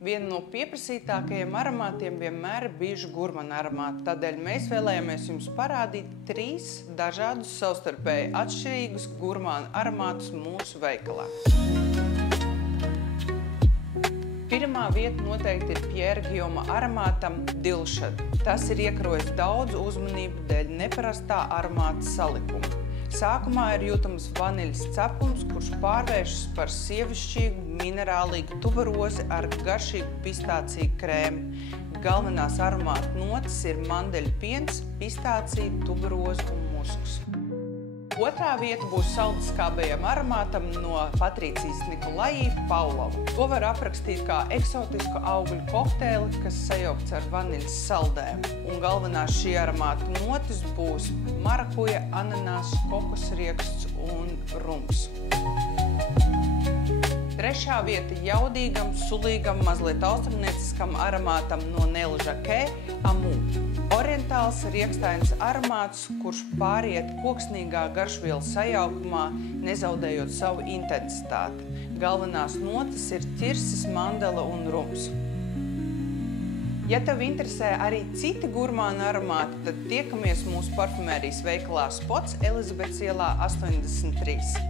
Viena no pieprasītākajiem aromātiem vienmēr ir bijuši gurmana aromāti. Tādēļ mēs vēlējāmies jums parādīt 3 dažādus savstarpēji atšķirīgus gurmana aromātus mūsu veikalā. Pirmā vieta noteikti ir Pierre Guillaume aromātam Dilšad. Tas ir iekrojis daudz uzmanību dēļ neparastā aromāta salikuma. Sākumā ir jūtams vaniļas cepums, kurš pārvēršas par sievišķīgu, minerālīgu tuberozi ar garšīgu pistāciju krēmu. Galvenās aromāta notis ir mandeļu piens, pistācija, tuberozi un musks. Otrā vieta būs saldskābējam aromātam no Patricijas Nikolai Paulova. To var aprakstīt kā eksotisku augļu kokteili, kas sajaukts ar vaniļas saldēm. Un galvenās šī aromāta notis būs marakuja, ananās, kokosrieksts un rums. Trešā vieta jaudīgam, sulīgam, mazliet austrumnieciskam aromātam no Nēla Žakē Amu. Orientāls riekstains aromāts, kurš pāriet koksnīgā garšvielu sajaukumā, nezaudējot savu intensitāti. Galvenās notis ir ķirsis, mandela un rums. Ja tev interesē arī citi gurmāna aromāti, tad tiekamies mūsu parfumērijas veikalā Spots Elizabetes ielā 83.